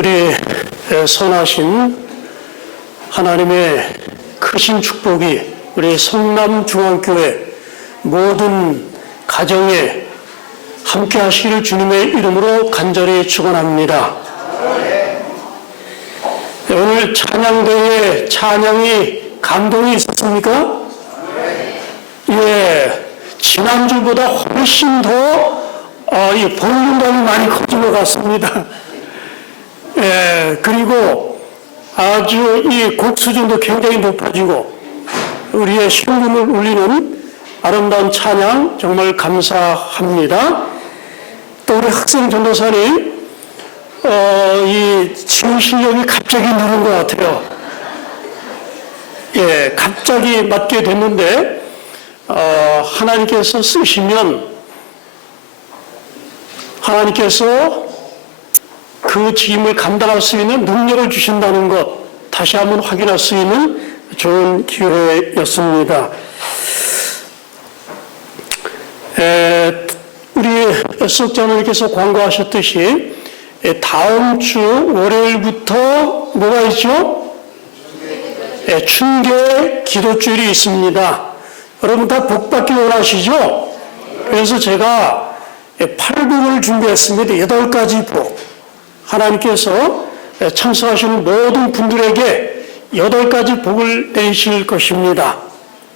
우리 선하신 하나님의 크신 축복이 우리 성남중앙교회 모든 가정에 함께 하시기를 주님의 이름으로 간절히 축원합니다. 오늘 찬양대회 찬양이 감동이 있었습니까? 예, 지난주보다 훨씬 더 이 볼륨감이 많이 커진 것 같습니다. 예, 그리고 아주 이 곡 수준도 굉장히 높아지고 우리의 심금을 울리는 아름다운 찬양 정말 감사합니다. 또 우리 학생 전도사님 이 지휘 실력이 갑자기 늘은 것 같아요. 예, 갑자기 맡게 됐는데 하나님께서 쓰시면 하나님께서 그 짐을 감당할 수 있는 능력을 주신다는 것 다시 한번 확인할 수 있는 좋은 기회였습니다. 우리 수석자님께서 광고하셨듯이 다음 주 월요일부터 뭐가 있죠? 춘계 기도주일이 있습니다. 여러분 다 복받기 원하시죠? 그래서 제가 8복을 준비했습니다. 8가지 복. 하나님께서 참석하시는 모든 분들에게 8가지 복을 내리실 것입니다.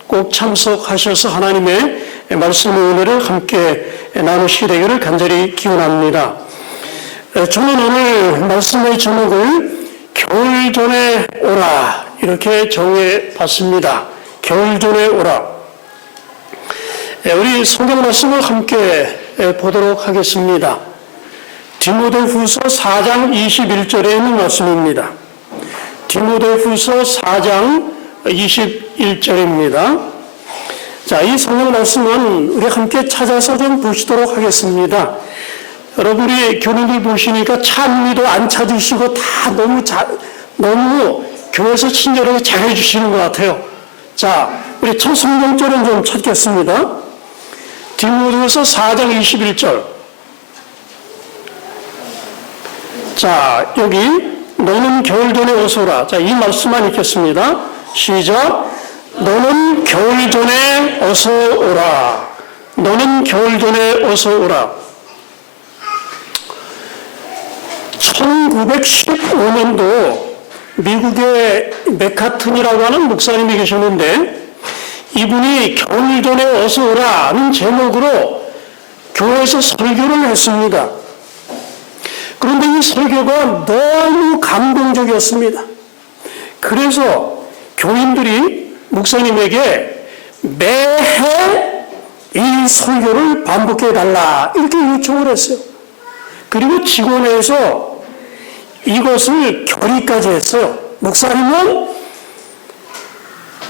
꼭 참석하셔서 하나님의 말씀의 은혜를 함께 나누시게 되기를 간절히 기원합니다. 저는 오늘 말씀의 제목을 겨울 전에 오라 이렇게 정해봤습니다. 겨울 전에 오라. 우리 성경 말씀을 함께 보도록 하겠습니다. 디모데후서 4장 21절에 있는 말씀입니다. 디모데후서 4장 21절입니다. 자, 이 성경 말씀은 우리 함께 찾아서 좀 보시도록 하겠습니다. 여러분이 교인들 보시니까 찬미도 안 찾으시고 다 너무 교회에서 친절하게 잘해 주시는 것 같아요. 자, 우리 첫 성경절은 좀 찾겠습니다. 디모데후서 4장 21절. 자, 여기 너는 겨울 전에 어서 오라. 자, 이 말씀만 읽겠습니다. 시작. 너는 겨울 전에 어서 오라. 너는 겨울 전에 어서 오라. 1915년도 미국의 맥카튼이라고 하는 목사님이 계셨는데 이분이 겨울 전에 어서 오라는 제목으로 교회에서 설교를 했습니다. 그런데 이 설교가 너무 감동적이었습니다. 그래서 교인들이 목사님에게 매해 이 설교를 반복해달라 이렇게 요청을 했어요. 그리고 직원회에서 이것을 결의까지 했어요. 목사님은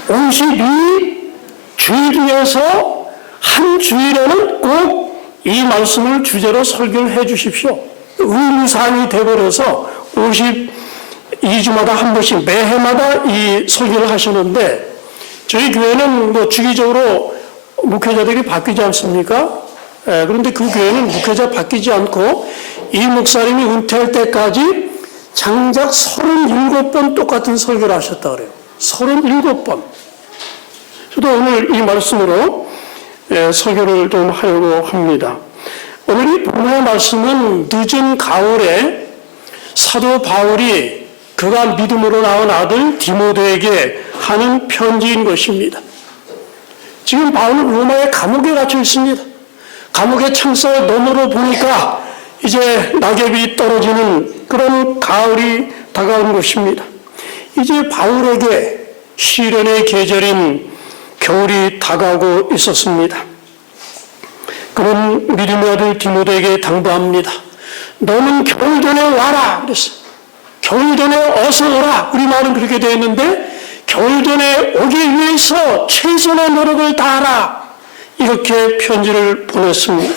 52주일 중에서 한 주일에는 꼭 이 말씀을 주제로 설교를 해 주십시오. 의무사항이 돼버려서 52주마다 한 번씩 매해마다 이 설교를 하시는데 저희 교회는 뭐 주기적으로 목회자들이 바뀌지 않습니까? 그런데 그 교회는 목회자 바뀌지 않고 이 목사님이 은퇴할 때까지 장작 37번 똑같은 설교를 하셨다 그래요. 37번. 저도 오늘 이 말씀으로 설교를 좀 하려고 합니다. 오늘 이 본문의 말씀은 늦은 가을에 사도 바울이 그가 믿음으로 낳은 아들 디모데에게 하는 편지인 것입니다. 지금 바울은 로마의 감옥에 갇혀 있습니다. 감옥의 창살 너머로 보니까 이제 낙엽이 떨어지는 그런 가을이 다가온 것입니다. 이제 바울에게 시련의 계절인 겨울이 다가오고 있었습니다. 그는 믿음의 아들 디모데에게 당부합니다. 너는 겨울 전에 와라 그랬어요. 겨울 전에 어서 오라. 우리말은 그렇게 되어 있는데 겨울 전에 오기 위해서 최선의 노력을 다하라. 이렇게 편지를 보냈습니다.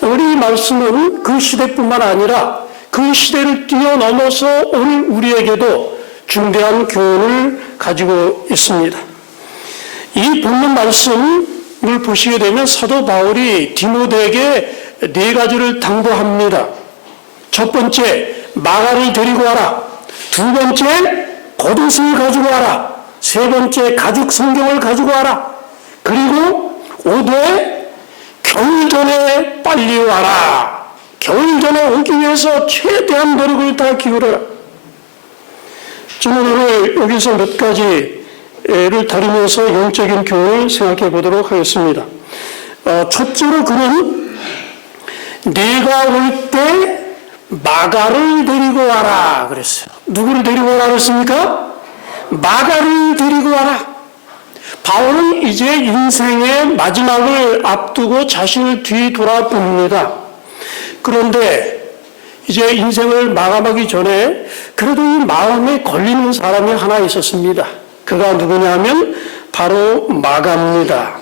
우리 말씀은 그 시대뿐만 아니라 그 시대를 뛰어넘어서 오늘 우리에게도 중대한 교훈을 가지고 있습니다. 이 본문 말씀을 보시게 되면 사도 바울이 디모데에게 4가지를 당부합니다. 첫 번째, 마가를 데리고 와라. 두 번째, 겉옷을 가지고 와라. 세 번째, 가죽 성경을 가지고 와라. 그리고 5대, 겨울 전에 빨리 와라. 겨울 전에 오기 위해서 최대한 노력을 다 기울여라. 저는 오늘 여기서 몇 가지를 다루면서 영적인 교훈을 생각해 보도록 하겠습니다. 첫째로 그는 내가 올 때 마가를 데리고 와라 그랬어요. 누구를 데리고 와라 그랬습니까? 마가를 데리고 와라. 바울은 이제 인생의 마지막을 앞두고 자신을 뒤돌아봅니다. 그런데 이제 인생을 마감하기 전에 그래도 이 마음에 걸리는 사람이 하나 있었습니다. 그가 누구냐면 바로 마가입니다.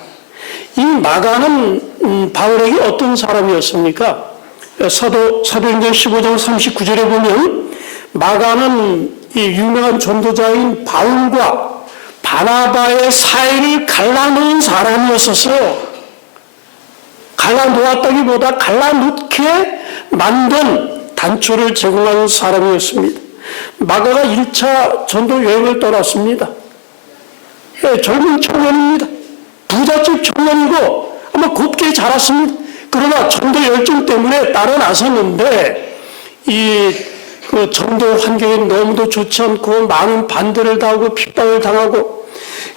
이 마가는 바울에게 어떤 사람이었습니까? 사도행전 15장 39절에 보면 마가는 이 유명한 전도자인 바울과 바나바의 사이를 갈라놓은 사람이었었어요. 갈라놓았다기보다 갈라놓게 만든 단초를 제공하는 사람이었습니다. 마가가 1차 전도 여행을 떠났습니다. 젊은 청년입니다. 부잣집 청년이고 아마 곱게 자랐습니다. 그러나 전도 열정 때문에 따라 나섰는데 그 전도 환경이 너무도 좋지 않고 많은 반대를 당하고 핍박을 당하고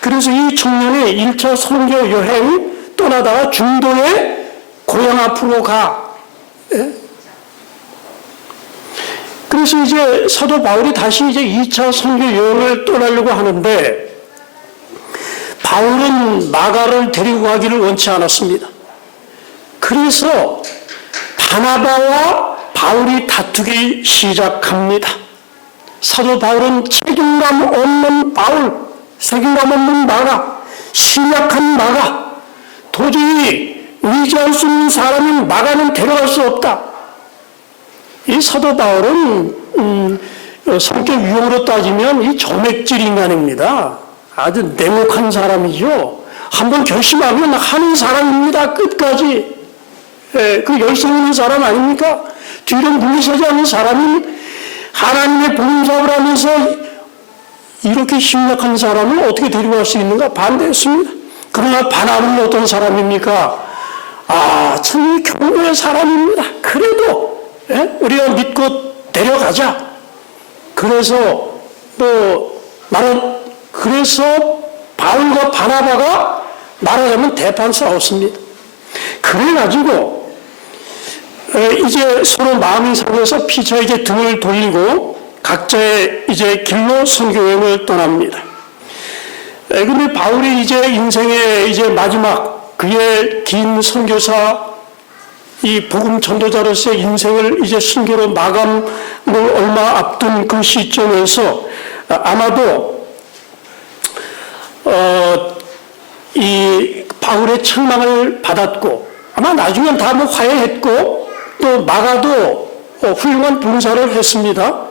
그래서 이 청년이 1차 선교 여행 떠나다가 중동의 고향 앞으로 가. 그래서 이제 사도 바울이 다시 이제 2차 선교 여행을 떠나려고 하는데 바울은 마가를 데리고 가기를 원치 않았습니다. 그래서 바나바와 바울이 다투기 시작합니다. 사도 바울은 책임감 없는 바울, 책임감 없는 마가, 신약한 마가, 도저히 의지할 수 있는 사람인 마가는 데려갈 수 없다. 이 사도 바울은 성격 유형으로 따지면 이 점액질 인간입니다. 아주 냉혹한 사람이죠. 한번 결심하면 하는 사람입니다. 끝까지. 그 열성 있는 사람 아닙니까? 뒤로 물러서지 않는 사람이 하나님의 복음사업을 하면서 이렇게 심각한 사람을 어떻게 데리고 갈 수 있는가 반대했습니다. 그러나 바나바는 어떤 사람입니까? 참 경고의 사람입니다. 그래도 우리가 믿고 데려가자. 그래서 그래서 바울과 바나바가 말하자면 대판 싸웠습니다. 그래가지고 이제 서로 마음이 상해서 피차 이제 등을 돌리고 각자의 이제 길로 선교 여행을 떠납니다. 근데 바울이 이제 인생의 이제 마지막 그의 긴 선교사 이 복음 전도자로서의 인생을 이제 순교로 마감을 얼마 앞둔 그 시점에서 아마도 이 바울의 책망을 받았고 아마 나중엔 다 화해했고 또 마가도 훌륭한 봉사를 했습니다.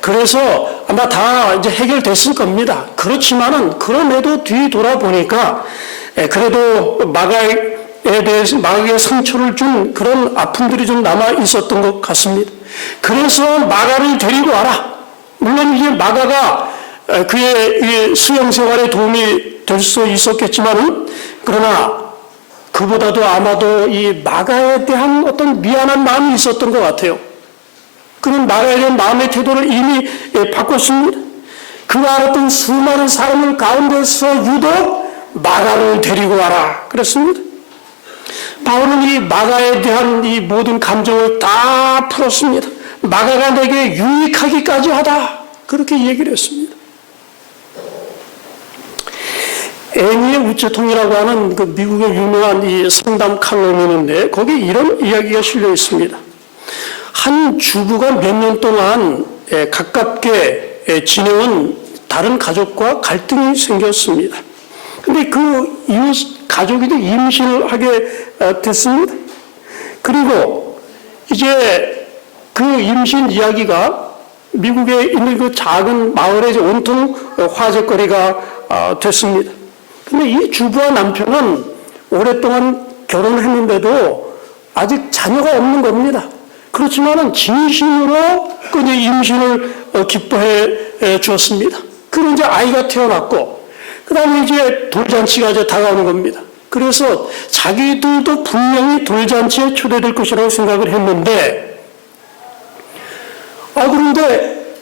그래서 아마 다 이제 해결됐을 겁니다. 그렇지만은 그럼에도 뒤 돌아보니까 그래도 마가에게 상처를 준 그런 아픔들이 좀 남아 있었던 것 같습니다. 그래서 마가를 데리고 와라. 물론 이제 마가가 그의 수영 생활에 도움이 될 수 있었겠지만은 그러나 그보다도 아마도 이 마가에 대한 어떤 미안한 마음이 있었던 것 같아요. 그는 마가에 대한 마음의 태도를 이미 바꿨습니다. 그가 알았던 수많은 사람을 가운데서 유독 마가를 데리고 와라 그랬습니다. 바울은 이 마가에 대한 이 모든 감정을 다 풀었습니다. 마가가 내게 유익하기까지 하다 그렇게 얘기를 했습니다. 애니의 우체통이라고 하는 그 미국의 유명한 이 상담 칼럼이 있는데 거기에 이런 이야기가 실려 있습니다. 한 주부가 몇 년 동안 가깝게 지내온 다른 가족과 갈등이 생겼습니다. 근데 그 가족이 임신을 하게 됐습니다. 그리고 이제 그 임신 이야기가 미국에 있는 그 작은 마을에 온통 화제거리가 됐습니다. 근데 이 주부와 남편은 오랫동안 결혼을 했는데도 아직 자녀가 없는 겁니다. 그렇지만은 진심으로 그 이제 임신을 기뻐해 주었습니다. 그리고 이제 아이가 태어났고, 그 다음에 이제 돌잔치가 이제 다가오는 겁니다. 그래서 자기들도 분명히 돌잔치에 초대될 것이라고 생각을 했는데, 그런데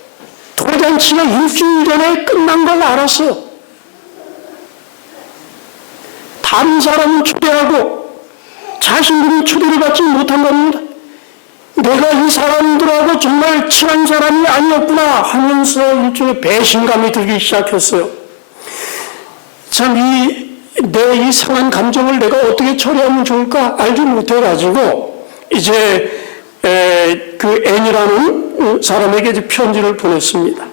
돌잔치가 일주일 전에 끝난 걸 알았어요. 다른 사람은 초대하고 자신들은 초대를 받지 못한 겁니다. 내가 이 사람들하고 정말 친한 사람이 아니었구나 하면서 일종의 배신감이 들기 시작했어요. 참, 내 이 상한 감정을 내가 어떻게 처리하면 좋을까 알지 못해가지고, 이제, 그 앤이라는 사람에게 이제 편지를 보냈습니다.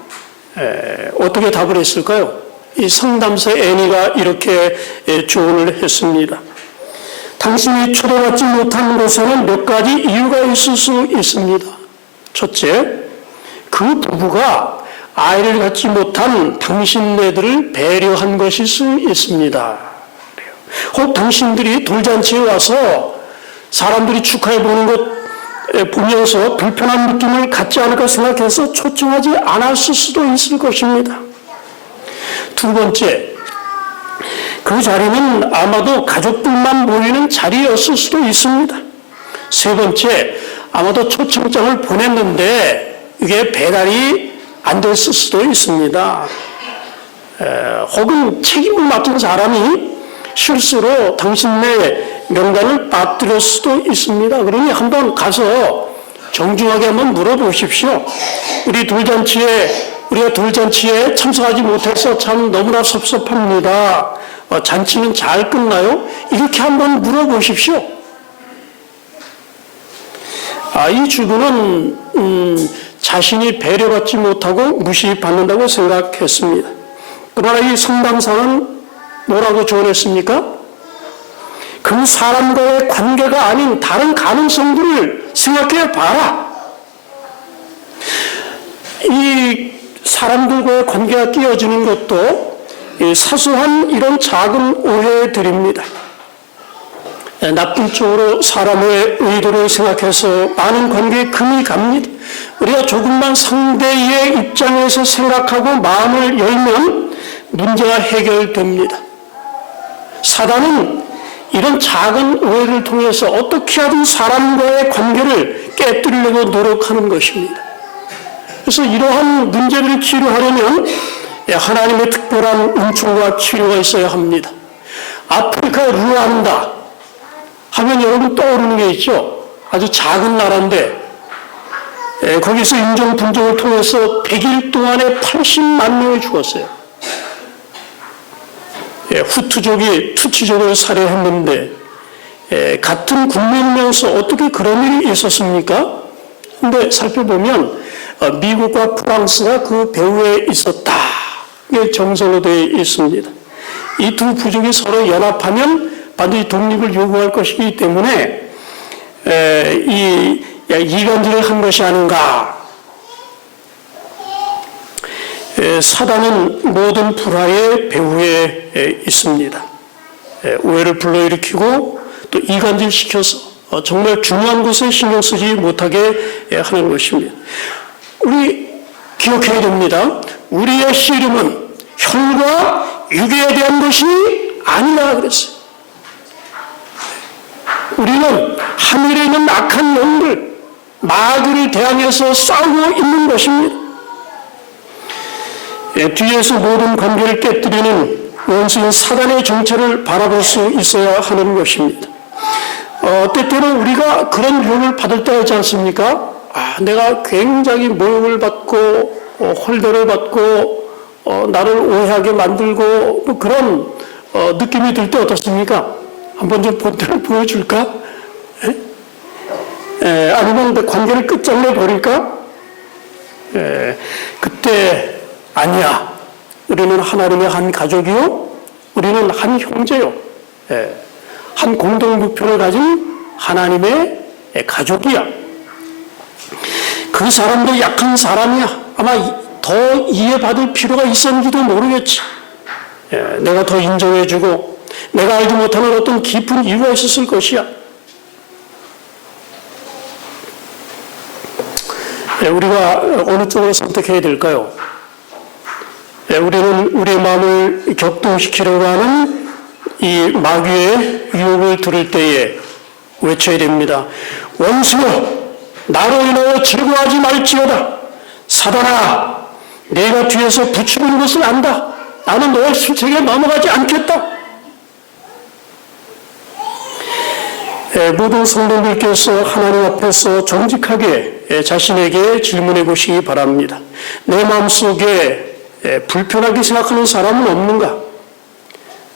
어떻게 답을 했을까요? 이 성담사 앤이가 이렇게 조언을 했습니다. 당신이 초대받지 못한 것에는 몇 가지 이유가 있을 수 있습니다. 첫째, 그 부부가 아이를 갖지 못한 당신네들을 배려한 것일 수 있습니다. 혹 당신들이 돌잔치에 와서 사람들이 축하해 보는 것 보면서 불편한 느낌을 갖지 않을까 생각해서 초청하지 않았을 수도 있을 것입니다. 두 번째, 그 자리는 아마도 가족들만 모이는 자리였을 수도 있습니다. 세 번째, 아마도 초청장을 보냈는데 이게 배달이 안 됐을 수도 있습니다. 혹은 책임을 맡은 사람이 실수로 당신네 명단을 빠뜨릴 수도 있습니다. 그러니 한번 가서 정중하게 한번 물어보십시오. 우리가 돌잔치에 참석하지 못해서 참 너무나 섭섭합니다. 잔치는 잘 끝나요? 이렇게 한번 물어보십시오. 이 주부는 자신이 배려받지 못하고 무시받는다고 생각했습니다. 그러나 이 성당사는 뭐라고 조언했습니까? 그 사람과의 관계가 아닌 다른 가능성들을 생각해 봐라. 이 사람들과의 관계가 끼어지는 것도 사소한 이런 작은 오해들입니다. 나쁜 쪽으로 사람의 의도를 생각해서 많은 관계에 금이 갑니다. 우리가 조금만 상대의 입장에서 생각하고 마음을 열면 문제가 해결됩니다. 사단은 이런 작은 오해를 통해서 어떻게 하든 사람과의 관계를 깨뜨리려고 노력하는 것입니다. 그래서 이러한 문제를 치료하려면 하나님의 특별한 은총과 치료가 있어야 합니다. 아프리카 루안다 하면 여러분 떠오르는 게 있죠. 아주 작은 나라인데 거기서 인종 분쟁을 통해서 100일 동안에 80만 명이 죽었어요. 후투족이 투치족을 살해했는데 같은 국민이면서 어떻게 그런 일이 있었습니까? 근데 살펴보면 미국과 프랑스가 그 배후에 있었다. 이게 정설로 되어 있습니다. 이 두 부족이 서로 연합하면 반드시 독립을 요구할 것이기 때문에 이간질을 한 것이 아닌가. 사단은 모든 불화의 배후에 있습니다. 오해를 불러일으키고 또 이간질시켜서 정말 중요한 것에 신경 쓰지 못하게 하는 것입니다. 우리 기억해야 됩니다. 우리의 씨름은 혈과 육에 대한 것이 아니라 그랬어요. 우리는 하늘에 있는 악한 영들, 마귀를 대항해서 싸우고 있는 것입니다. 뒤에서 모든 관계를 깨뜨리는 원수인 사단의 정체를 바라볼 수 있어야 하는 것입니다. 때때로 우리가 그런 유혹을 받을 때 있지 않습니까? 내가 굉장히 모욕을 받고 홀대를 받고 나를 오해하게 만들고 뭐 그런 느낌이 들 때 어떻습니까? 한번 좀 본때를 보여줄까? 아니면 관계를 끝장내 버릴까? 그때 아니야. 우리는 하나님의 한 가족이요. 우리는 한 형제요. 한 공동 목표를 가진 하나님의 가족이야. 그 사람도 약한 사람이야. 아마 더 이해받을 필요가 있었는지도 모르겠지. 내가 더 인정해주고 내가 알지 못하는 어떤 깊은 이유가 있었을 것이야. 우리가 어느 쪽으로 선택해야 될까요? 우리는 우리의 마음을 격동시키려고 하는 이 마귀의 유혹을 들을 때에 외쳐야 됩니다. 원수여, 나로 인하여 즐거워하지 말지어다. 사단아, 내가 뒤에서 붙이고 있는 것을 안다. 나는 너의 수책에 넘어가지 않겠다. 모든 성도들께서 하나님 앞에서 정직하게 자신에게 질문해 보시기 바랍니다. 내 마음속에 불편하게 생각하는 사람은 없는가?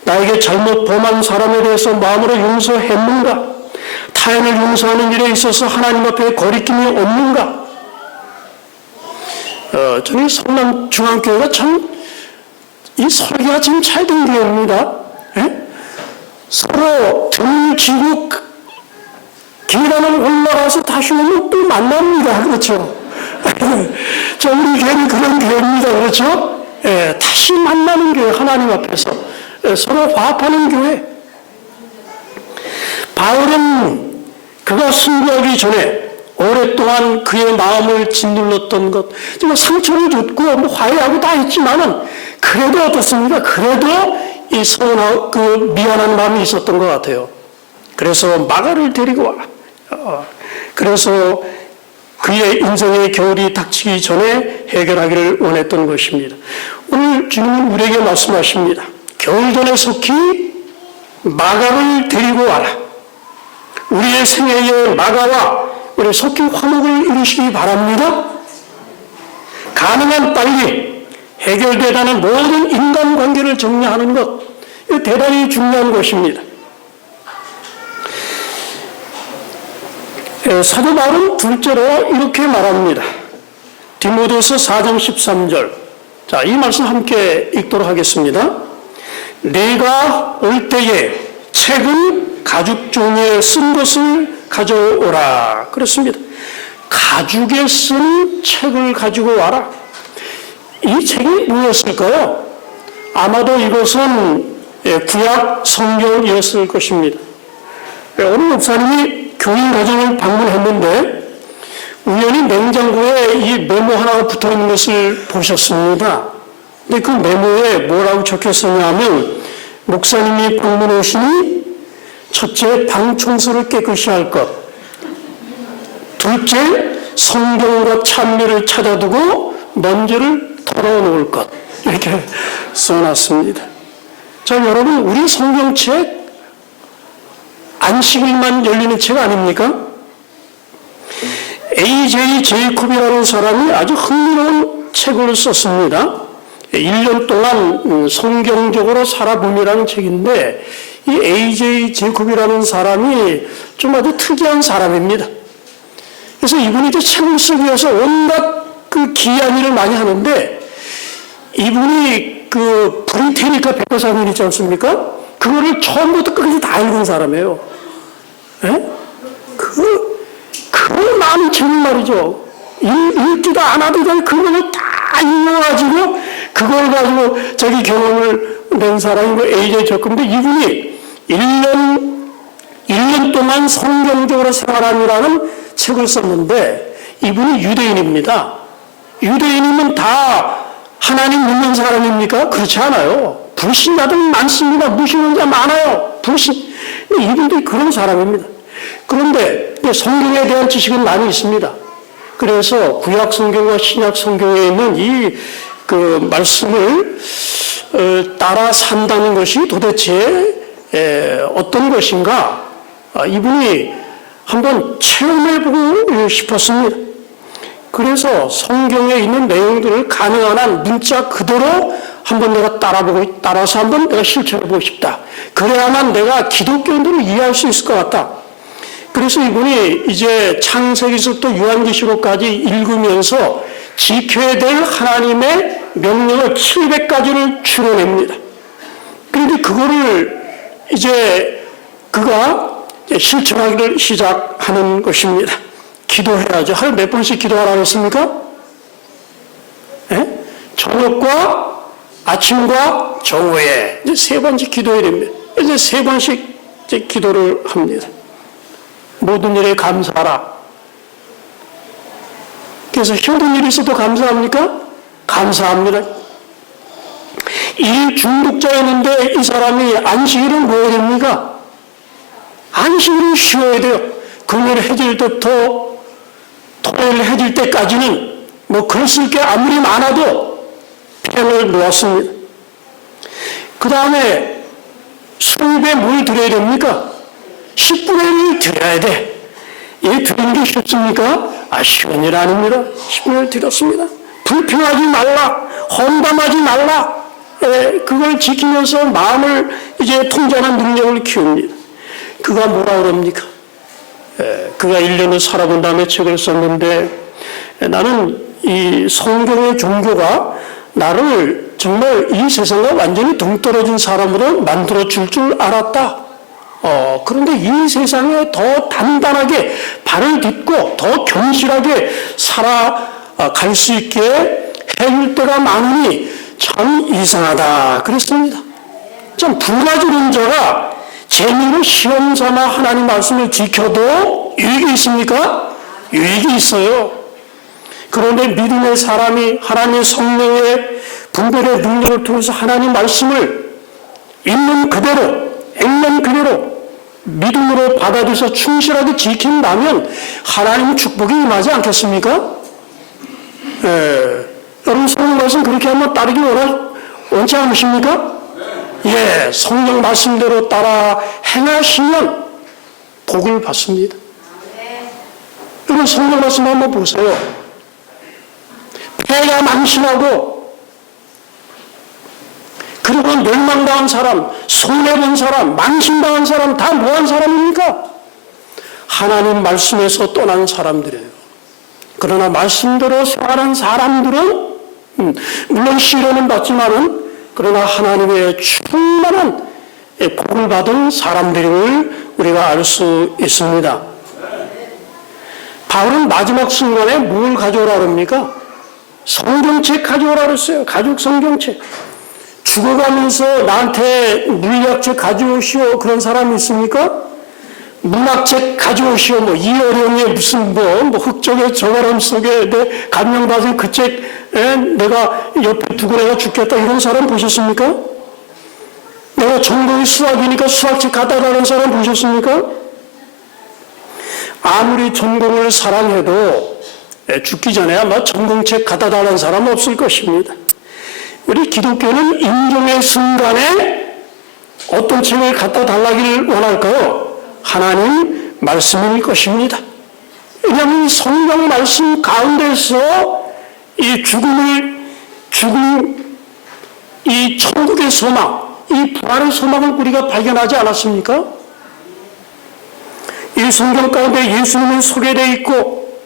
나에게 잘못 범한 사람에 대해서 마음으로 용서했는가? 타인을 용서하는 일에 있어서 하나님 앞에 거리낌이 없는가? 저는 성남중앙교회가 참, 이 설교가 참 잘 된 교회입니다. 서로 등을 쥐고 계단을 올라가서 다시 오면 또 만납니다. 그렇죠? 저 우리 교회는 그런 교회입니다. 그렇죠? 다시 만나는 교회, 하나님 앞에서. 서로 화합하는 교회. 바울은 그가 순교하기 전에 오랫동안 그의 마음을 짓눌렀던 것, 상처를 줬고 뭐 화해하고 다 했지만은 그래도 어떻습니까? 그래도 이 서운하고 그 미안한 마음이 있었던 것 같아요. 그래서 마가를 데리고 와. 그래서 그의 인생의 겨울이 닥치기 전에 해결하기를 원했던 것입니다. 오늘 주님은 우리에게 말씀하십니다. 겨울 전에 속히 마가를 데리고 와라. 우리의 생애의 마가와 우리 속히 화목을 이루시기 바랍니다. 가능한 빨리 해결되다는 모든 인간관계를 정리하는 것, 이거 대단히 중요한 것입니다. 사도 바울은 둘째로 이렇게 말합니다. 디모데서 4장 13절. 자, 이 말씀 함께 읽도록 하겠습니다. 내가 올 때에 책은 가죽 종이에 쓴 것을 가져오라. 그렇습니다. 가죽에 쓴 책을 가지고 와라. 이 책이 무엇일까요? 아마도 이것은 구약 성경이었을 것입니다. 오늘 목사님이 교인 가정을 방문했는데 우연히 냉장고에 이 메모 하나가 붙어 있는 것을 보셨습니다. 근데 그 메모에 뭐라고 적혔었냐면, 목사님이 방문 오시니 첫째, 방 청소를 깨끗이 할 것. 둘째, 성경과 찬미를 찾아두고 먼지를 털어놓을 것. 이렇게 써놨습니다. 자, 여러분, 우리 성경책 안식일만 열리는 책 아닙니까? A.J. 제이콥이라는 사람이 아주 흥미로운 책을 썼습니다. 1년 동안 성경적으로 살아봄이라는 책인데, 이 A.J. 제이콥이라는 사람이 좀 아주 특이한 사람입니다. 그래서 이분이 이제 책을 쓰기 위해서 온갖 그 기이한 일을 많이 하는데, 이분이 그 브리테니카 백과사전 있지 않습니까? 그거를 처음부터 끝까지 다 읽은 사람이에요. 그 많은 책을 말이죠. 읽지도 않아도 그걸 다 읽어가지고, 그걸 가지고 자기 경험을 낸 사람이고, A.J. 제이콥인데, 이분이 1년 동안 성경적으로 생활함이라는 책을 썼는데, 이분이 유대인입니다. 유대인이면 다 하나님 믿는 사람입니까? 그렇지 않아요. 불신자들 많습니다. 무신론자 많아요. 이분도 그런 사람입니다. 그런데 성경에 대한 지식은 많이 있습니다. 그래서 구약 성경과 신약 성경에 있는 이 그 말씀을 따라 산다는 것이 도대체 어떤 것인가? 이분이 한번 체험해보고 싶었습니다. 그래서 성경에 있는 내용들을 가능한 한 문자 그대로 한번 내가 따라서 한번 내가 실천해보고 싶다. 그래야만 내가 기독교인들을 이해할 수 있을 것 같다. 그래서 이분이 이제 창세기서부터 요한계시록까지 읽으면서 지켜야 될 하나님의 명령을 700가지를 추려냅니다. 그런데 그거를 이제 그가 실천하기를 시작하는 것입니다. 기도해야죠. 하루 몇 번씩 기도하라고 했습니까? 저녁과 아침과 정오에 이제 3번씩 기도해야 됩니다. 이제 3번씩 이제 기도를 합니다. 모든 일에 감사하라. 그래서 힘든 일이 있어도 감사합니까? 감사합니다. 일 중독자였는데 이 사람이 안식일은 뭐 해야 됩니까? 안식일은 쉬어야 돼요. 금요일 해질 때부터 토요일 해질 때까지는 뭐 글 쓸 게 아무리 많아도 펜을 놓았습니다. 그 다음에 수입에 뭘 드려야 됩니까? 10분의 1을 드려야 돼. 이 드리는 게 쉽습니까? 쉬운 일 아닙니다. 10분의 1 드렸습니다. 불평하지 말라, 험담하지 말라. 그걸 지키면서 마음을 이제 통제하는 능력을 키웁니다. 그가 뭐라 그럽니까? 그가 1년을 살아본 다음에 책을 썼는데 나는 이 성경의 종교가 나를 정말 이 세상과 완전히 동떨어진 사람으로 만들어줄 줄 알았다. 그런데 이 세상에 더 단단하게 발을 딛고 더 견실하게 살아갈 수 있게 해줄 때가 많으니 참 이상하다 그랬습니다. 참 불가지론자가 재미로 시험 삼아 하나님 말씀을 지켜도 유익이 있습니까? 유익이 있어요. 그런데 믿음의 사람이 하나님의 성령의 분별의 능력을 통해서 하나님 말씀을 있는 그대로, 액면 그대로 믿음으로 받아들여서 충실하게 지킨다면 하나님의 축복이 임하지 않겠습니까? 여러분 성령 말씀 그렇게 한번 따르기 원치 않으십니까? 예, 성령 말씀대로 따라 행하시면 복을 받습니다. 여러분 성령 말씀 한번 보세요. 폐가 망신하고 그리고 멸망당한 사람, 손해본 사람, 망신당한 사람 다 뭐한 사람입니까? 하나님 말씀에서 떠난 사람들이에요. 그러나 말씀대로 생활한 사람들은 물론 시련은 받지만은 그러나 하나님의 충만한 복을 받은 사람들임을 우리가 알 수 있습니다. 바울은 마지막 순간에 뭘 가져오라 그럽니까? 성경책 가져오라 그랬어요. 가족 성경책. 죽어가면서 나한테 물리학책 가져오시오 그런 사람이 있습니까? 문학책 가져오시오. 이 어려움에 무슨 흑적의 저바람 속에 내 감명받은 그 책 내가 옆에 두고 내가 죽겠다 이런 사람 보셨습니까? 내가 전공이 수학이니까 수학책 갖다 달라는 사람 보셨습니까? 아무리 전공을 사랑해도 죽기 전에 아마 전공책 갖다 달라는 사람 없을 것입니다. 우리 기독교는 임종의 순간에 어떤 책을 갖다 달라기를 원할까요? 하나님 말씀일 것입니다. 왜냐하면 성경 말씀 가운데서 이 이 천국의 소망, 이 부활의 소망을 우리가 발견하지 않았습니까? 이 성경 가운데 예수님은 소개되어 있고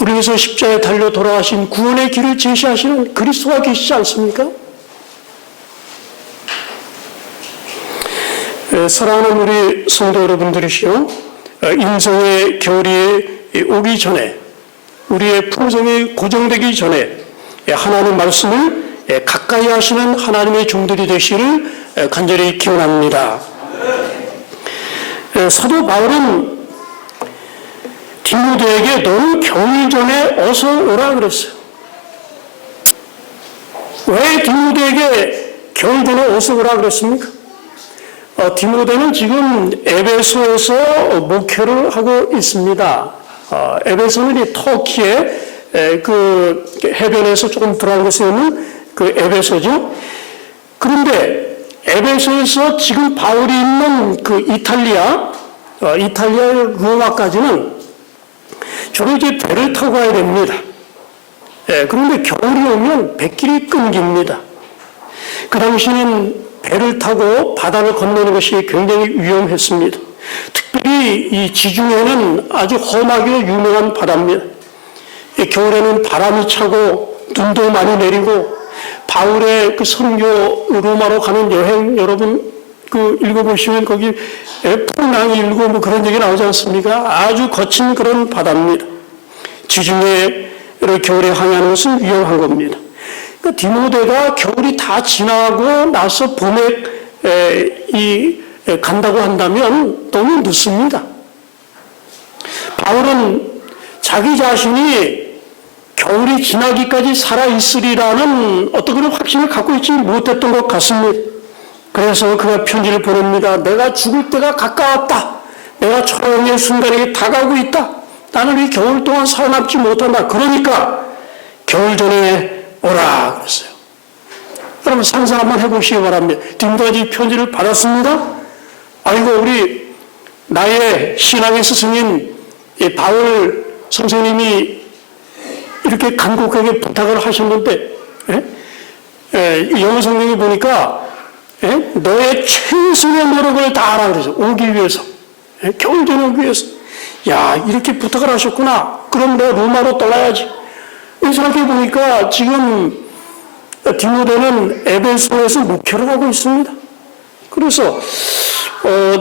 우리 위해서 십자가에 달려 돌아가신 구원의 길을 제시하시는 그리스도가 계시지 않습니까? 사랑하는 우리 성도 여러분들이시여, 인생의 겨울이 오기 전에 우리의 품성이 고정되기 전에 하나님 말씀을 가까이 하시는 하나님의 종들이 되시기를 간절히 기원합니다. 사도 바울은 디모데에게 너는 겨울 전에 어서 오라 그랬어요. 왜 디모데에게 겨울 전에 어서 오라 그랬습니까? 디모데는 지금 에베소에서 목회를 하고 있습니다. 에베소는 이 터키의 그 해변에서 조금 들어간 곳에 있는 그 에베소죠. 그런데 에베소에서 지금 바울이 있는 그 이탈리아의 로마까지는 주로 이제 배를 타고 가야 됩니다. 그런데 겨울이 오면 뱃길이 끊깁니다. 그 당시에는 배를 타고 바다를 건너는 것이 굉장히 위험했습니다. 특별히 이 지중해는 아주 험하게 유명한 바다입니다. 겨울에는 바람이 차고 눈도 많이 내리고 바울의 그 선교 로마로 가는 여행 여러분 그 읽어보시면 거기 풍랑이 일고 뭐 그런 얘기 나오지 않습니까? 아주 거친 그런 바다입니다. 지중해를 겨울에 항해하는 것은 위험한 겁니다. 그러니까 디모데가 겨울이 다 지나고 나서 봄에 간다고 한다면 너무 늦습니다. 바울은 자기 자신이 겨울이 지나기까지 살아있으리라는 어떤 그런 확신을 갖고 있지 못했던 것 같습니다. 그래서 그가 편지를 보냅니다. 내가 죽을 때가 가까웠다. 내가 초롱의 순간이 다가오고 있다. 나는 이 겨울 동안 살아남지 못한다. 그러니까 겨울 전에 오라 그랬어요. 여러분 상상 한번 해보시기 바랍니다. 디모데가 편지를 받았습니다. 아이고 우리 나의 신앙의 스승인 바울 선생님이 이렇게 간곡하게 부탁을 하셨는데 영어 성경에 보니까 너의 최선의 노력을 다하라 그러죠. 오기 위해서. 겨울 전에 오기 위해서. 야 이렇게 부탁을 하셨구나. 그럼 내가 로마로 떠나야지. 생각해 보니까 지금 디모데는 에베소에서 목회를 하고 있습니다. 그래서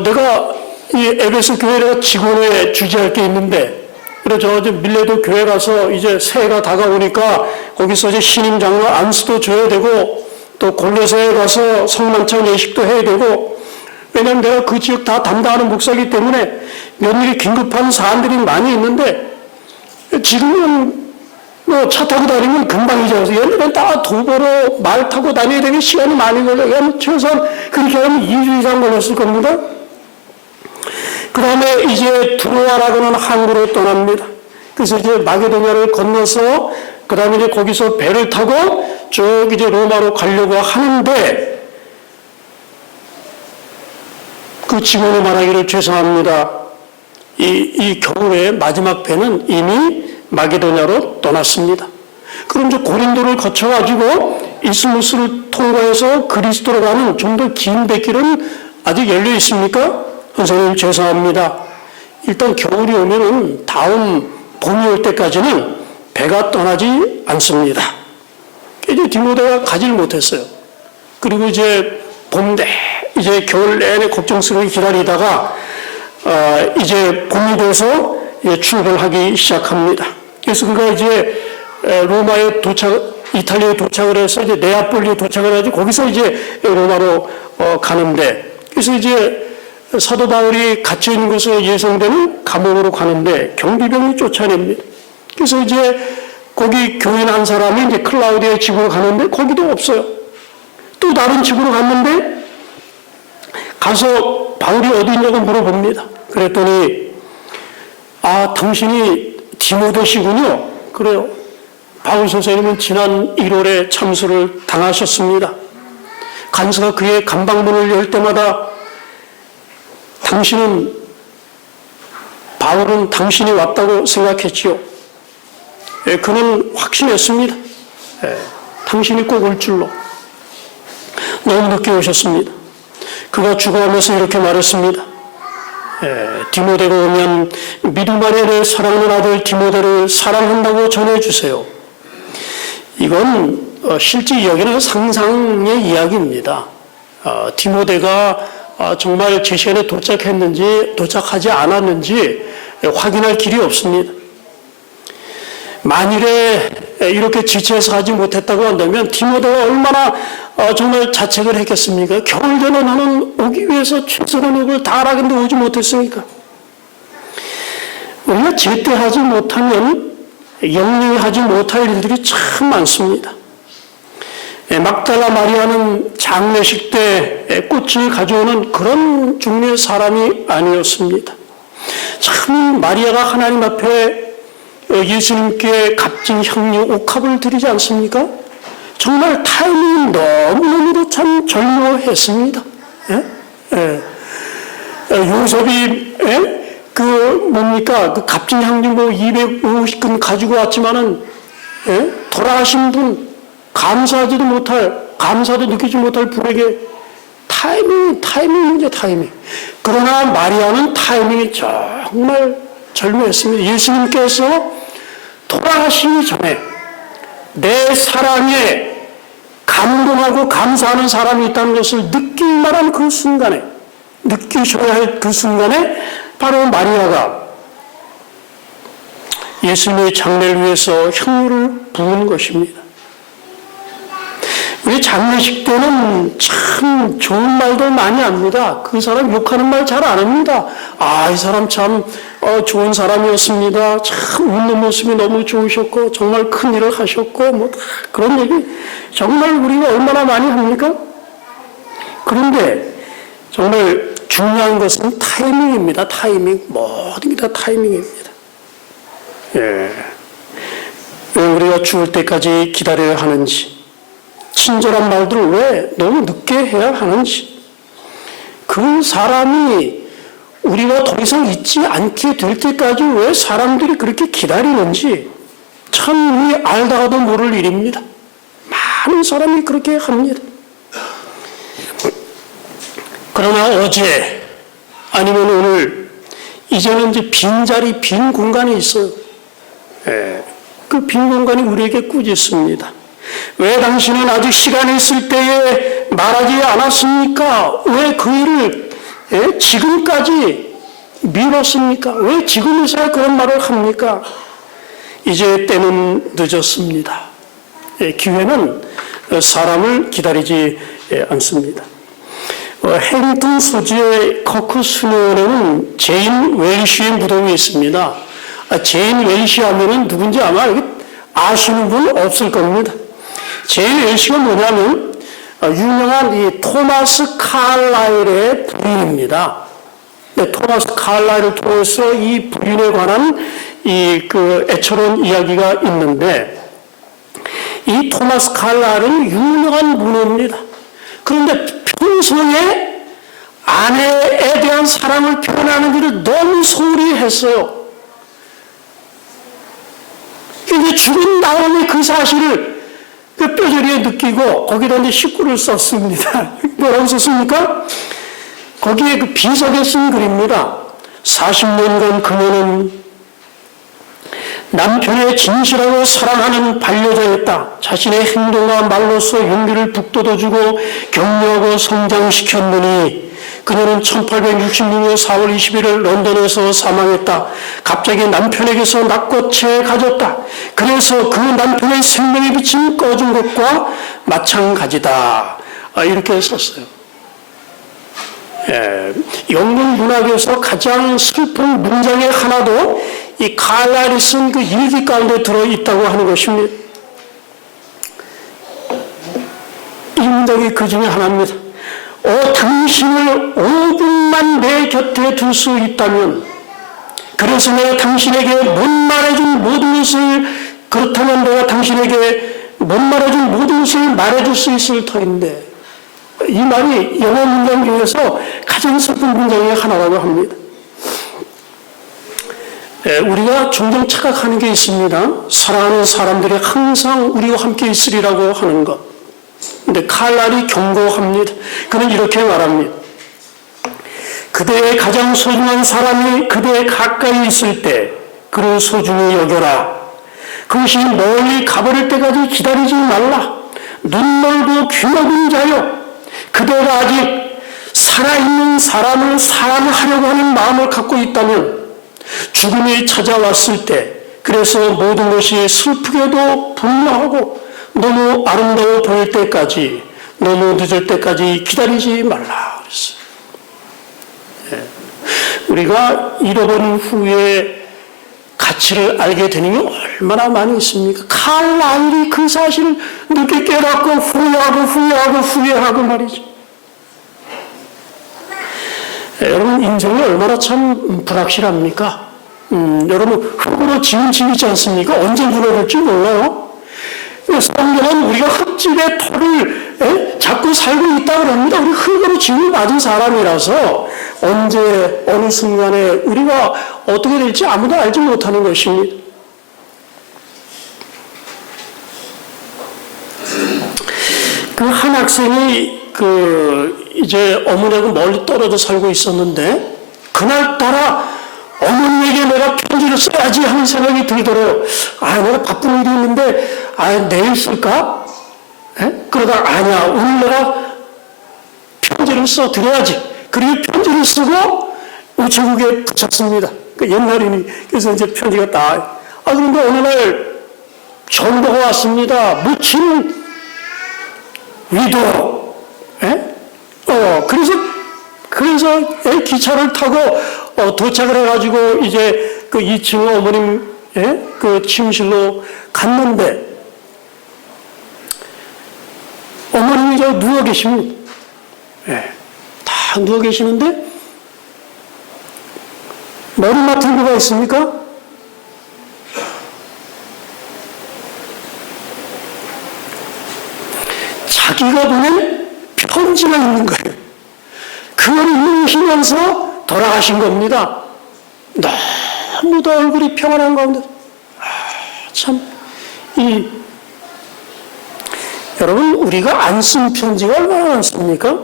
내가 이 에베소 교회가 직원에 주재할 게 있는데, 그래서 저 밀레도 교회 가서 이제 새해가 다가오니까 거기서 이제 신임 장로 안수도 줘야 되고, 또 골로새에 가서 성만찬 예식도 해야 되고, 왜냐하면 내가 그 지역 다 담당하는 목사이기 때문에 면밀히 긴급한 사안들이 많이 있는데, 지금은 뭐 차 타고 다니면 금방이죠. 옛날엔 다 도보로 말 타고 다녀야 되는 시간이 많이 걸려요. 최소한 그렇게 하면 2주 이상 걸렸을 겁니다. 그 다음에 이제 드로아라고는 항구로 떠납니다. 그래서 이제 마게도냐를 건너서 그 다음에 이제 거기서 배를 타고 쭉 이제 로마로 가려고 하는데, 그 직원이 말하기를 죄송합니다. 이 겨울에 마지막 배는 이미 마게도냐로 떠났습니다. 그럼 이제 고린도를 거쳐가지고 이스무스를 통과해서 그리스도로 가는 좀 더 긴 배길은 아직 열려 있습니까? 선생님 죄송합니다. 일단 겨울이 오면은 다음 봄이 올 때까지는 배가 떠나지 않습니다. 이제 디모데가 가질 못했어요. 그리고 이제 봄 이제 겨울 내내 걱정스럽게 기다리다가 이제 봄이 돼서 출발하기 시작합니다. 그래서 그가 이제 로마에 이탈리아에 도착을 해서 이제 네아폴리에 도착을 하지, 거기서 이제 로마로 가는데, 그래서 이제 사도 바울이 갇혀 있는 곳으로 예상되는 감옥으로 가는데 경비병이 쫓아냅니다. 그래서 이제 거기 교인 한 사람이 이제 클라우디아 집으로 가는데 거기도 없어요. 또 다른 집으로 갔는데 가서 바울이 어디 있냐고 물어봅니다. 그랬더니 당신이 디모데시군요. 그래요. 바울 선생님은 지난 1월에 참수를 당하셨습니다. 간수가 그의 감방문을 열 때마다 바울은 당신이 왔다고 생각했지요. 그는 확신했습니다. 당신이 꼭 올 줄로. 너무 늦게 오셨습니다. 그가 죽어가면서 이렇게 말했습니다. 디모데가 오면 믿음 안에 내 사랑하는 아들 디모데를 사랑한다고 전해주세요. 이건 실제 이야기는 상상의 이야기입니다. 디모데가 정말 제 시간에 도착했는지 도착하지 않았는지 확인할 길이 없습니다. 만일에 이렇게 지체해서 가지 못했다고 한다면 디모데가 얼마나 정말 자책을 했겠습니까? 겨울 전에 나는 오기 위해서 최선의 노력을 다하라는데 오지 못했으니까. 우리가 제때하지 못하면 영영히 하지 못할 일들이 참 많습니다. 막달라 마리아는 장례식 때 꽃을 가져오는 그런 종류의 사람이 아니었습니다. 참 마리아가 하나님 앞에 예수님께 값진 향유 옥합을 드리지 않습니까? 정말 타이밍이 너무너무도 참 절묘했습니다. 요셉이 그 값진 향유 250근 가지고 왔지만은 돌아가신 분 감사도 느끼지 못할 분에게 타이밍이죠, 타이밍. 그러나 마리아는 타이밍이 정말 절묘했습니다. 예수님께서 돌아가시기 전에 내 사랑에 감동하고 감사하는 사람이 있다는 것을 느낄 만한 그 순간에, 느끼셔야 할 그 순간에 바로 마리아가 예수님의 장례를 위해서 향유를 부은 것입니다. 우리 장례식 때는 참 좋은 말도 많이 합니다. 그 사람 욕하는 말 잘 안 합니다. 아, 이 사람 참 좋은 사람이었습니다. 참 웃는 모습이 너무 좋으셨고 정말 큰 일을 하셨고 뭐 그런 얘기 정말 우리가 얼마나 많이 합니까? 그런데 정말 중요한 것은 타이밍입니다. 타이밍. 모든 게 다 타이밍입니다. 예. 왜 우리가 죽을 때까지 기다려야 하는지, 친절한 말들을 왜 너무 늦게 해야 하는지, 그 사람이 우리가 더 이상 잊지 않게 될 때까지 왜 사람들이 그렇게 기다리는지 참 우리 알다가도 모를 일입니다. 많은 사람이 그렇게 합니다. 그러나 어제 아니면 오늘 이제는 이제 빈자리, 빈 공간이 있어요. 그 빈 공간이 우리에게 꾸짖습니다. 왜 당신은 아직 시간이 있을 때에 말하지 않았습니까? 왜 그 일을 지금까지 미뤘습니까? 왜 지금에서야 그런 말을 합니까? 이제 때는 늦었습니다. 기회는 사람을 기다리지 않습니다. 해링턴 소주의 커크 수녀원에는 제인 웰시의 무덤이 있습니다. 제인 웰시 하면은 누군지 아마 아시는 분 없을 겁니다. 제인 웰시가 뭐냐면 유명한 이 토마스 칼라일의 부인입니다. 네, 토마스 칼라일을 통해서 이 부인에 관한 그 애처로운 이야기가 있는데, 이 토마스 칼라일은 유명한 문호입니다. 그런데 평소에 아내에 대한 사랑을 표현하는 일을 너무 소홀히 했어요. 이제 죽은 다음에 그 사실을 그 뼈저리에 느끼고 거기다 이제 식구를 썼습니다. 뭐라고 썼습니까? 거기에 그 비석에 쓴 글입니다. 40년간 그녀는 남편의 진실하고 사랑하는 반려자였다. 자신의 행동과 말로써 용기를 북돋워주고 격려하고 성장시켰느니 그녀는 1866년 4월 21일 런던에서 사망했다. 갑자기 남편에게서 낙고채 가졌다. 그래서 그 남편의 생명의 빛은 꺼진 것과 마찬가지다. 이렇게 썼어요. 영국 문학에서 가장 슬픈 문장의 하나도 이 칼라일이 쓴 그 일기 가운데 들어있다고 하는 것입니다. 이 문장이 그 중에 하나입니다. 당신을 5분만 내 곁에 둘 수 있다면, 그래서 내가 당신에게 못 말해준 모든 것을, 그렇다면 내가 당신에게 못 말해준 모든 것을 말해줄 수 있을 터인데, 이 말이 영어 문장 중에서 가장 슬픈 문장의 하나라고 합니다. 우리가 종종 착각하는 게 있습니다. 사랑하는 사람들이 항상 우리와 함께 있으리라고 하는 것. 근데 칼날이 경고합니다. 그는 이렇게 말합니다. 그대의 가장 소중한 사람이 그대에 가까이 있을 때 그를 소중히 여겨라. 그것이 멀리 가버릴 때까지 기다리지 말라. 눈 멀고 귀 먹은 자여, 그대가 아직 살아있는 사람을 사랑하려고 하는 마음을 갖고 있다면 죽음이 찾아왔을 때, 그래서 모든 것이 슬프게도 분노하고 너무 아름다워 보일 때까지, 너무 늦을 때까지 기다리지 말라 그랬어요. 우리가 잃어버린 후에 가치를 알게 되는 게 얼마나 많이 있습니까? 칼라일이 그 사실을 늦게 깨닫고 후회하고 말이죠. 여러분, 인생이 얼마나 참 불확실합니까? 여러분, 흙으로 지은 집 있지 않습니까? 언제 무너질지 몰라요. 성경은 우리가 흙집의 터를 잡고 살고 있다고 합니다. 우리 흙으로 지음을 받은 사람이라서 언제 어느 순간에 우리가 어떻게 될지 아무도 알지 못하는 것입니다. 그 한 학생이 이제 어머니하고 멀리 떨어져 살고 있었는데, 그날따라 어머니에게 내가 편지를 써야지 하는 생각이 들더래요. 내가 바쁜 일이 있는데 내일 쓸까? 그러다가 아니야, 오늘 내가 편지를 써드려야지. 그리고 편지를 쓰고 우체국에 붙였습니다. 옛날이니. 그래서 이제 편지가 딱. 그런데 어느 날 정보가 왔습니다. 위도, 예? 그래서 기차를 타고 도착을 해가지고 이제 그 2층 어머님 그 침실로 갔는데 어머님이 저 누워 계십니다. 예, 다 누워 계시는데 머리 맡은 누가 있습니까? 자기가 보낸 편지가 있는 거예요. 그걸 읽으시면서 돌아가신 겁니다. 너무도 얼굴이 평안한 가운데 여러분, 우리가 안 쓴 편지가 얼마나 많습니까?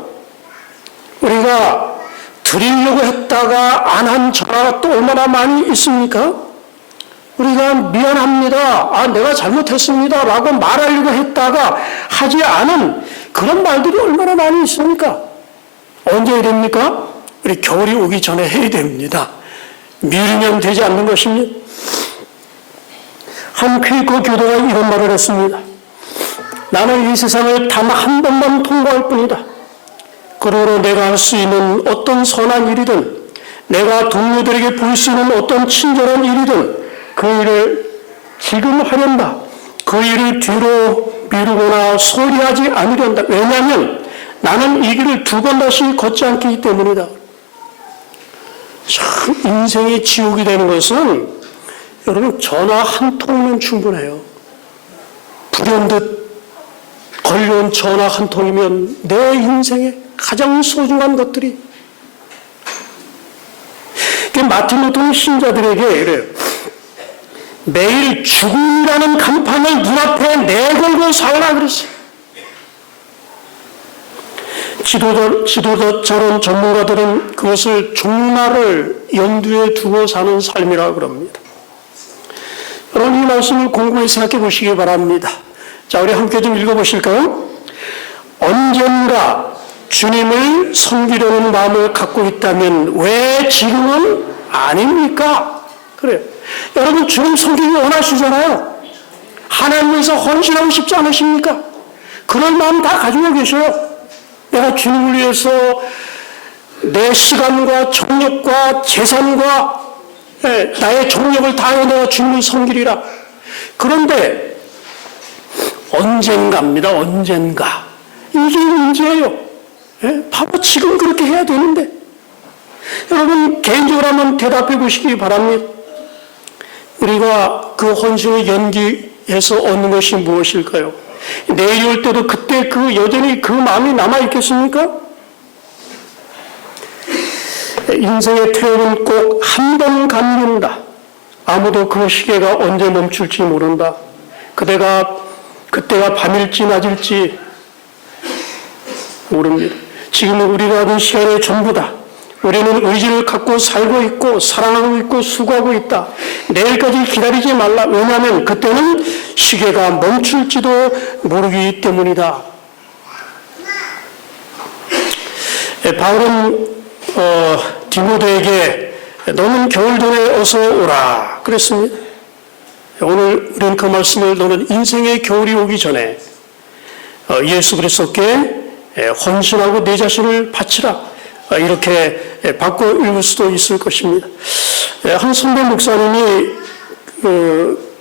우리가 드리려고 했다가 안 한 전화가 또 얼마나 많이 있습니까? 우리가 미안합니다, 내가 잘못했습니다 라고 말하려고 했다가 하지 않은 그런 말들이 얼마나 많이 있습니까? 언제 해야 됩니까? 우리 겨울이 오기 전에 해야 됩니다. 미루면 되지 않는 것입니다. 한 퀘이커 교도가 이런 말을 했습니다. 나는 이 세상을 단 한 번만 통과할 뿐이다. 그러므로 내가 할 수 있는 어떤 선한 일이든 내가 동료들에게 볼 수 있는 어떤 친절한 일이든 그 일을 지금 하련다. 그 일을 뒤로 미루거나 소리하지 않으련다. 왜냐하면 나는 이 길을 두 번 다시 걷지 않기 때문이다. 참 인생이 지옥이 되는 것은 여러분 전화 한 통이면 충분해요. 불현듯 걸려온 전화 한 통이면 내 인생에 가장 소중한 것들이 마틴 루터 신자들에게 이래요. 매일 죽음이라는 간판을 눈앞에 내걸고 살라 그랬어요. 지도자처럼 전문가들은 그것을 종말을 염두에 두고 사는 삶이라고 그럽니다. 여러분, 이 말씀을 공부해 생각해 보시기 바랍니다. 자, 우리 함께 좀 읽어보실까요? 언젠가 주님을 섬기려는 마음을 갖고 있다면 왜 지금은 아닙니까? 그래요. 여러분, 주님 섬기기 원하시잖아요. 하나님께서 헌신하고 싶지 않으십니까? 그런 마음 다 가지고 계셔요. 내가 주님을 위해서 내 시간과 정력과 재산과 나의 정력을 다해 내가 주님을 섬기리라. 그런데 언젠가입니다. 언젠가. 이게 문제예요. 바로 지금 그렇게 해야 되는데. 여러분, 개인적으로 한번 대답해 보시기 바랍니다. 우리가 그 헌신을 연기해서 얻는 것이 무엇일까요? 내일 올 때도 그때 여전히 그 마음이 남아있겠습니까? 인생의 태엽은 꼭 한 번 감는다. 아무도 그 시계가 언제 멈출지 모른다. 그때가 밤일지 낮일지 모릅니다. 지금은 우리가 하는 시간의 전부다. 우리는 의지를 갖고 살고 있고 사랑하고 있고 수고하고 있다. 내일까지 기다리지 말라. 왜냐하면 그때는 시계가 멈출지도 모르기 때문이다. 바울은 디모데에게 너는 겨울 전에 어서 오라 그랬습니다. 오늘 우리는 그 말씀을 너는 인생의 겨울이 오기 전에 예수 그리스도께 헌신하고 내 자신을 바치라. 이렇게 바꿔 읽을 수도 있을 것입니다. 한 선배 목사님이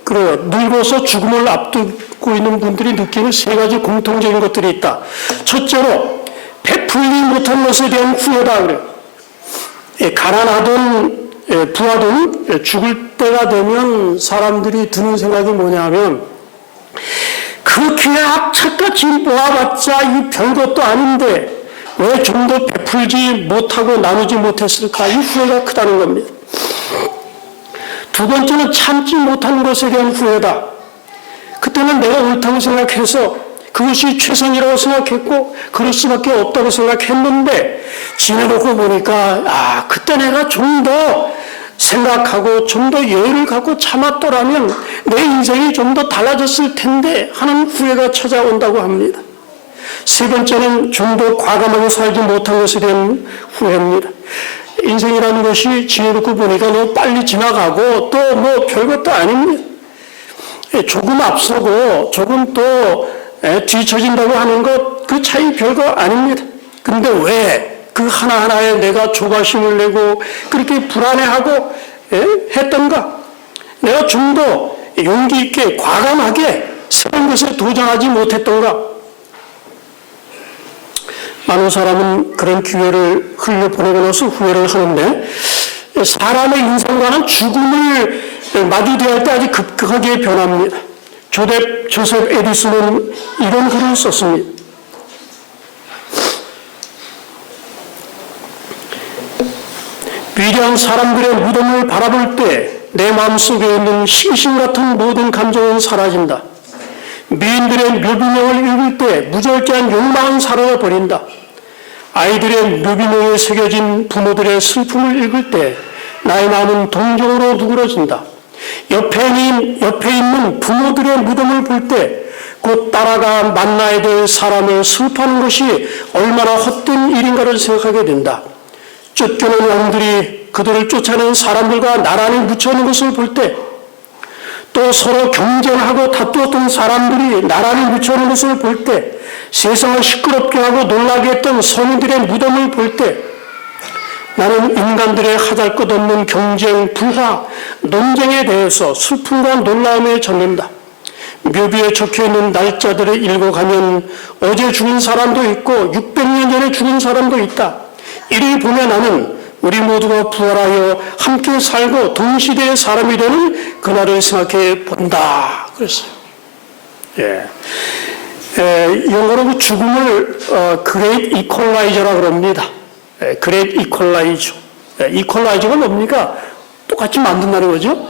그래요. 늙어서 죽음을 앞두고 있는 분들이 느끼는 세 가지 공통적인 것들이 있다. 첫째로 베풀지 못한 것에 대한 후회다 그래요. 가난하든 부하든 죽을 때가 되면 사람들이 드는 생각이 뭐냐면 그렇게 악착같이 모아봤자 이 별것도 아닌데 왜 좀 더 베풀지 못하고 나누지 못했을까? 이 후회가 크다는 겁니다. 두 번째는 참지 못하는 것에 대한 후회다. 그때는 내가 옳다고 생각해서 그것이 최선이라고 생각했고 그럴 수밖에 없다고 생각했는데 지내놓고 보니까 그때 내가 좀 더 생각하고 좀 더 여유를 갖고 참았더라면 내 인생이 좀 더 달라졌을 텐데 하는 후회가 찾아온다고 합니다. 세 번째는 좀 더 과감하게 살지 못한 것에 대한 후회입니다. 인생이라는 것이 지내놓고 보니까 너무 빨리 지나가고 또 뭐 별것도 아닙니다. 조금 앞서고 조금 또 뒤처진다고 하는 것 그 차이 별거 아닙니다. 근데 왜 그 하나하나에 내가 조바심을 내고 그렇게 불안해하고 했던가? 내가 좀 더 용기 있게 과감하게 새로운 것에 도전하지 못했던가? 많은 사람은 그런 기회를 흘려보내고 나서 후회를 하는데 사람의 인생과는 죽음을 마주대할 때 아주 급격하게 변합니다. 조셉 에디슨은 이런 글을 썼습니다. 위대한 사람들의 무덤을 바라볼 때 내 마음속에 있는 시신 같은 모든 감정은 사라진다. 미인들의 묘비명을 읽을 때 무절제한 욕망은 사라져버린다. 아이들의 묘비명에 새겨진 부모들의 슬픔을 읽을 때 나의 마음은 동정으로 누그러진다. 옆에 있는 부모들의 무덤을 볼 때 곧 따라가 만나야 될 사람을 슬퍼하는 것이 얼마나 헛된 일인가를 생각하게 된다. 쫓겨난 왕들이 그들을 쫓아낸 사람들과 나란히 묻혀있는 것을 볼 때, 또 서로 경쟁하고 다투었던 사람들이 나란히 묻혀있는 것을 볼 때, 세상을 시끄럽게 하고 놀라게 했던 성인들의 무덤을 볼 때, 나는 인간들의 하잘것없는 경쟁, 불화, 논쟁에 대해서 슬픔과 놀라움에 젖는다. 묘비에 적혀있는 날짜들을 읽어가면 어제 죽은 사람도 있고 600년 전에 죽은 사람도 있다. 이를 보면 나는 우리 모두가 부활하여 함께 살고 동시대의 사람이 되는 그날을 생각해 본다. 그랬어요. 영어로 그 죽음을 그레이트 이퀄라이저라고 그럽니다. 그레이트 이퀄라이저. 이퀄라이저가 뭡니까? 똑같이 만든다는 거죠.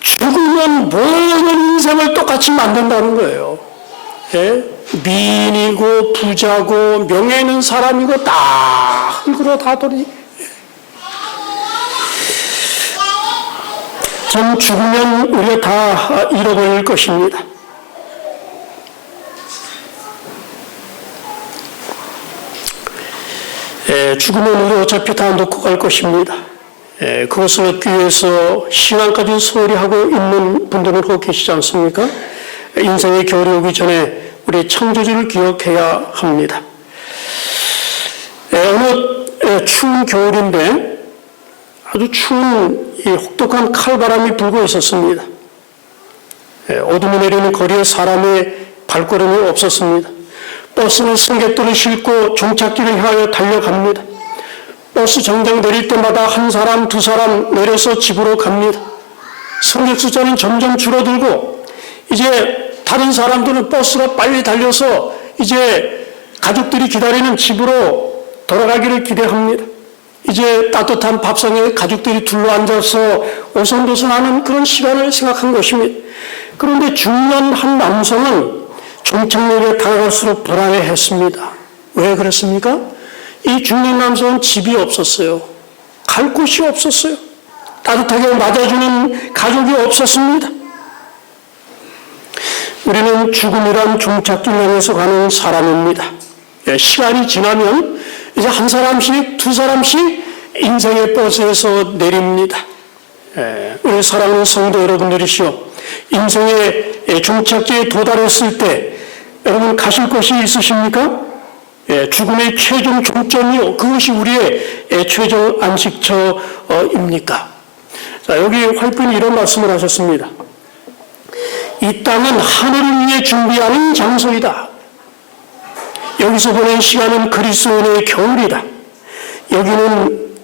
죽으면 모든 인생을 똑같이 만든다는 거예요. 미인이고 부자고 명예 있는 사람이고 다 흙으로 다 돌이. 전 죽으면 우리가 다 잃어버릴 것입니다. 죽으면 우리 어차피 다 놓고 갈 것입니다. 그것을 얻기 위해서 신앙까지 소홀히 하고 있는 분들은 혹 계시지 않습니까? 인생의 겨울이 오기 전에 우리 창조주를 기억해야 합니다. 어느 추운 겨울인데 아주 추운 이 혹독한 칼바람이 불고 있었습니다. 어둠이 내리는 거리에 사람의 발걸음이 없었습니다. 버스는 승객들을 싣고 종착지를 향하여 달려갑니다. 버스 정장 내릴 때마다 한 사람, 두 사람 내려서 집으로 갑니다. 승객 숫자는 점점 줄어들고 이제 다른 사람들은 버스가 빨리 달려서 이제 가족들이 기다리는 집으로 돌아가기를 기대합니다. 이제 따뜻한 밥상에 가족들이 둘러앉아서 오손도손하는 그런 시간을 생각한 것입니다. 그런데 중년 한 남성은 종착역에 다가갈수록 불안해했습니다. 왜 그랬습니까? 이 중년 남성은 집이 없었어요. 갈 곳이 없었어요. 따뜻하게 맞아주는 가족이 없었습니다. 우리는 죽음이란 종착지를 향해서 가는 사람입니다. 시간이 지나면 이제 한 사람씩, 두 사람씩 인생의 버스에서 내립니다. 우리 사랑하는 성도 여러분들이시여, 인생의 종착지에 도달했을 때 여러분 가실 곳이 있으십니까? 죽음의 최종 종점이요. 그것이 우리의 최종 안식처입니까? 자, 여기 화이트는 이런 말씀을 하셨습니다. 이 땅은 하늘을 위해 준비하는 장소이다. 여기서 보낸 시간은 그리스도인의 겨울이다. 여기는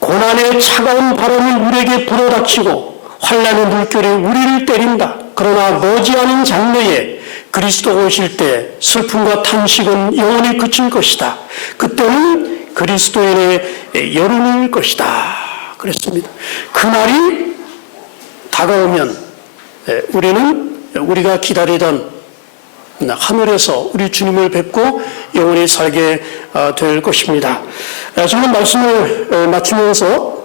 고난의 차가운 바람이 우리에게 불어닥치고 환란의 물결이 우리를 때린다. 그러나 머지않은 장래에 그리스도가 오실 때 슬픔과 탄식은 영원히 그칠 것이다. 그때는 그리스도인의 여름일 것이다. 그랬습니다. 그날이 다가오면 우리가 기다리던 하늘에서 우리 주님을 뵙고 영원히 살게 될 것입니다. 저는 말씀을 마치면서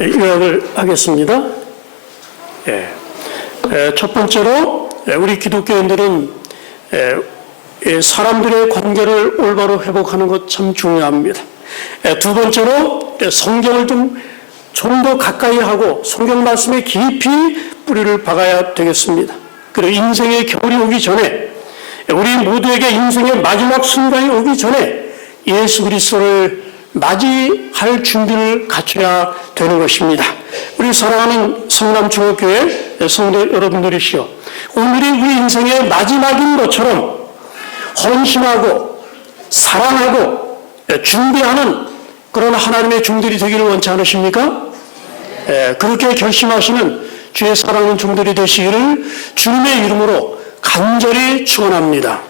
요약을 하겠습니다. 첫 번째로 우리 기독교인들은 사람들의 관계를 올바로 회복하는 것 참 중요합니다. 두 번째로 성경을 좀 더 가까이 하고 성경 말씀에 깊이 뿌리를 박아야 되겠습니다. 그리고 인생의 겨울이 오기 전에, 우리 모두에게 인생의 마지막 순간이 오기 전에 예수 그리스도를 맞이할 준비를 갖춰야 되는 것입니다. 우리 사랑하는 성남중학교의 성도 여러분들이시여, 오늘이 우리 인생의 마지막인 것처럼 헌신하고 사랑하고 준비하는 그런 하나님의 종들이 되기를 원치 않으십니까? 그렇게 결심하시는 주의 사랑하는 종들이 되시기를 주님의 이름으로 간절히 축원합니다.